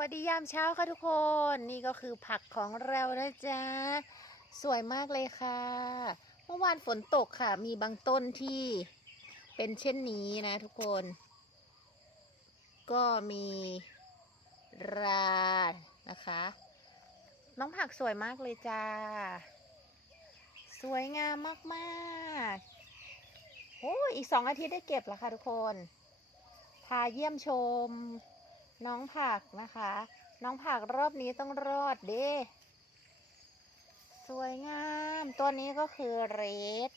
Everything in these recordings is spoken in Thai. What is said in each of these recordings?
วัสดียามเช้าค่ะทุกคน นี่ก็คือผักของเรานะจ๊ะ สวยมากเลยค่ะ เมื่อวานฝนตกค่ะ มีบางต้นที่เป็นเช่นนี้นะทุกคน ก็มีรานะคะ น้องผักสวยมากเลยจ้า สวยงามมากๆโอ้อีกสองอาทิตย์ได้เก็บแล้วค่ะทุกคน พาเยี่ยมชม น้องผักนะคะ น้องผักรอบนี้ต้องรอดเด้สวยงาม ตัวนี้ก็คือเรด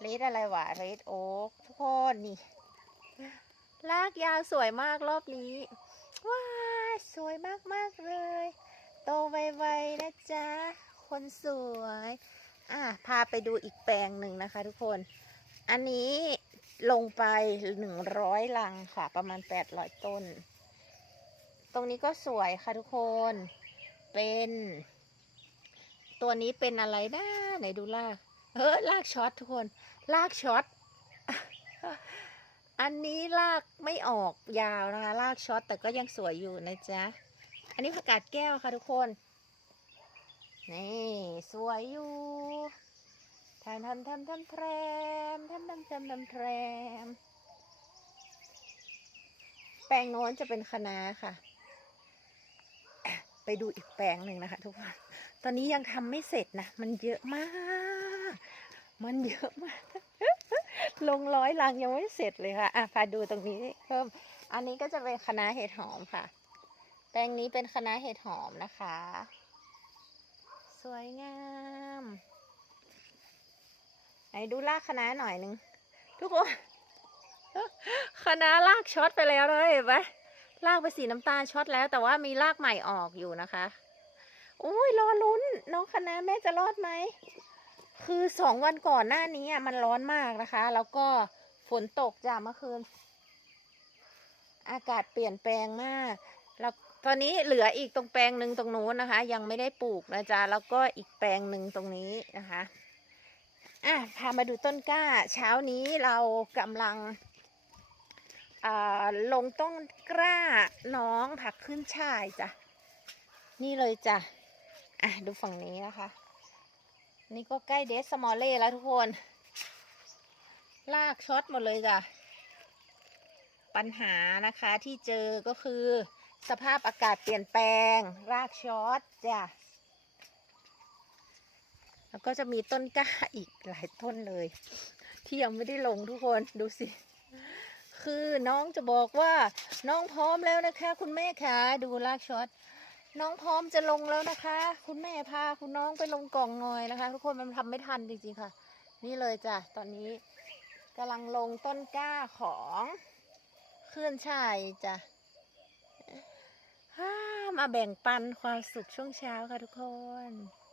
เรดอะไรวะเรดโอ๊กทุกคนนี่ลากยาวสวยมากรอบนี้ ว้าสวยมากๆเลย โตไวๆนะจ๊ะ คนสวย อะ พาไปดูอีกแปลงหนึ่งนะคะทุกคน อันนี้ลงไปหนึ่งร้อยลังค่ะ ประมาณแปดร้อยต้น ตรงนี้ก็สวยค่ะทุกคน เป็น ตัวนี้เป็นอะไรนะไหนดูลากเฮ้ยลากช็อตทุกคน ลากช็อต อันนี้ลากไม่ออกยาวนะคะ ลากช็อตแต่ก็ยังสวยอยู่นะจ๊ะ อันนี้ผักกาดแก้วค่ะทุกคน นี่สวยอยู่ทำทำทำทำแทรมทำทำทำทำแทรมแปลงโน้นจะเป็นคะน้าค่ะ ไปดูอีกแปลงหนึ่งนะคะ ทุกคน ตอนนี้ยังทำไม่เสร็จนะ มันเยอะมาก มันเยอะมาก ลงร้อยลังยังไม่เสร็จเลยค่ะ อะพาดูตรงนี้เพิ่ม อันนี้ก็จะเป็นคณะเห็ดหอมค่ะ แปลงนี้เป็นคณะเห็ดหอมนะคะ สวยงามไหนดูรากคณะหน่อยหนึ่งทุกคนคณะน้ารากช็อตไปแล้วเลยเห็นไหม รากไปสีน้ำตาลช็อตแล้ว แต่ว่ามีรากใหม่ออกอยู่นะคะโอ้ยรอลุ้น น้องคณะแม่จะรอดไหม คือสองวันก่อนหน้านี้อะมันร้อนมากนะคะ แล้วก็ฝนตกจ้ะเมื่อคืน อากาศเปลี่ยนแปลงมากแล้วตอนนี้เหลืออีกตรงแปลงหนึ่งตรงนู้นนะคะ ยังไม่ได้ปลูกนะจ๊ะแล้วก็อีกแปลงหนึ่งตรงนี้นะคะอะพามาดูต้นกล้า เช้านี้เรากำลัง ลงต้นกล้าน้องผักขึ้นช่ายจ้ะ นี่เลยจ้ะ อะ ดูฝั่งนี้นะคะ นี่ก็ใกล้เดสมอลเล่แล้วทุกคน ลากช็อตหมดเลยจ้ะ ปัญหานะคะที่เจอก็คือ สภาพอากาศเปลี่ยนแปลง รากช็อตจ้ะ แล้วก็จะมีต้นกล้าอีกหลายต้นเลย ที่ยังไม่ได้ลงทุกคนดูสิ คือน้องจะบอกว่าน้องพร้อมแล้วนะคะ คุณแม่คะดูรากช็อตน้องพร้อมจะลงแล้วนะคะ คุณแม่พาคุณน้องไปลงกล่องหน่อยนะคะ ทุกคนมันทำไม่ทันจริงๆค่ะ นี่เลยจ้ะตอนนี้กำลังลงต้นกล้าของเคลื่อนชายจ้ะามาแบ่งปันความสุขช่วงเช้าค่ะทุกคน